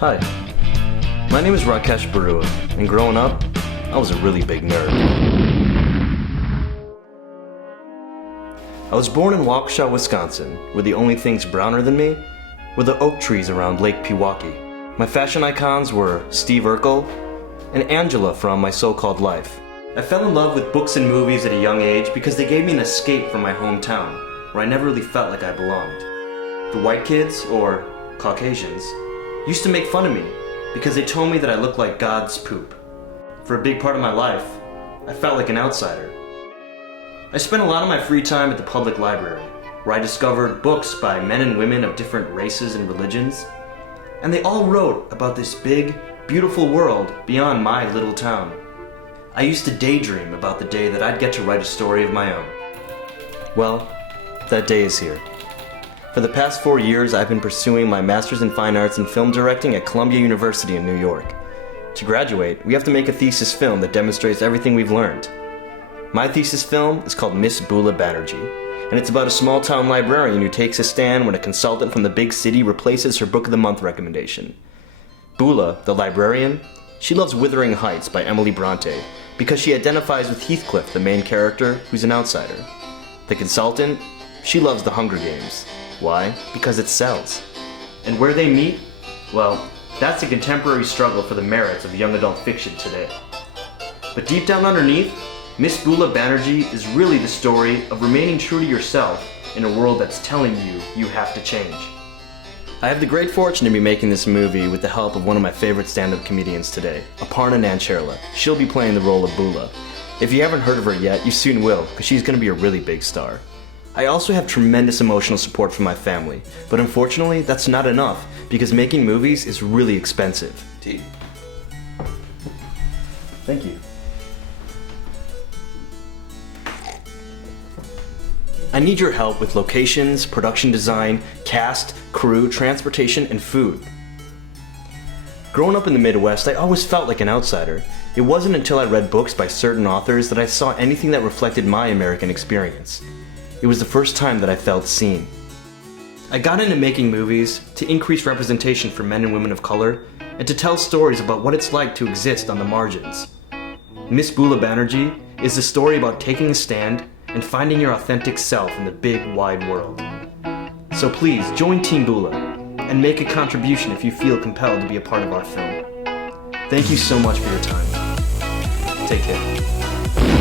Hi, my name is Rakesh Barua, and growing up, I was a really big nerd. I was born in Waukesha, Wisconsin, where the only things browner than me were the oak trees around Lake Pewaukee. My fashion icons were Steve Urkel and Angela from My So-Called Life. I fell in love with books and movies at a young age because they gave me an escape from my hometown, where I never really felt like I belonged. The white kids, or Caucasians, used to make fun of me because they told me that I looked like God's poop. For a big part of my life, I felt like an outsider. I spent a lot of my free time at the public library, where I discovered books by men and women of different races and religions, and they all wrote about this big, beautiful world beyond my little town. I used to daydream about the day that I'd get to write a story of my own. Well, that day is here. For the past 4 years, I've been pursuing my Master's in Fine Arts in Film Directing at Columbia University in New York. To graduate, we have to make a thesis film that demonstrates everything we've learned. My thesis film is called Miss Bula Banerjee, and it's about a small-town librarian who takes a stand when a consultant from the big city replaces her Book of the Month recommendation. Bula, the librarian, she loves Wuthering Heights by Emily Bronte because she identifies with Heathcliff, the main character, who's an outsider. The consultant, she loves The Hunger Games. Why? Because it sells. And where they meet? Well, that's a contemporary struggle for the merits of young adult fiction today. But deep down underneath, Miss Bula Banerjee is really the story of remaining true to yourself in a world that's telling you you have to change. I have the great fortune to be making this movie with the help of one of my favorite stand-up comedians today, Aparna Nancherla. She'll be playing the role of Bula. If you haven't heard of her yet, you soon will, because she's going to be a really big star. I also have tremendous emotional support from my family, but unfortunately, that's not enough, because making movies is really expensive. Tea. Thank you. I need your help with locations, production design, cast, crew, transportation, and food. Growing up in the Midwest, I always felt like an outsider. It wasn't until I read books by certain authors that I saw anything that reflected my American experience. It was the first time that I felt seen. I got into making movies to increase representation for men and women of color and to tell stories about what it's like to exist on the margins. Miss Bula Banerjee is a story about taking a stand and finding your authentic self in the big, wide world. So please, join Team Bula and make a contribution if you feel compelled to be a part of our film. Thank you so much for your time. Take care.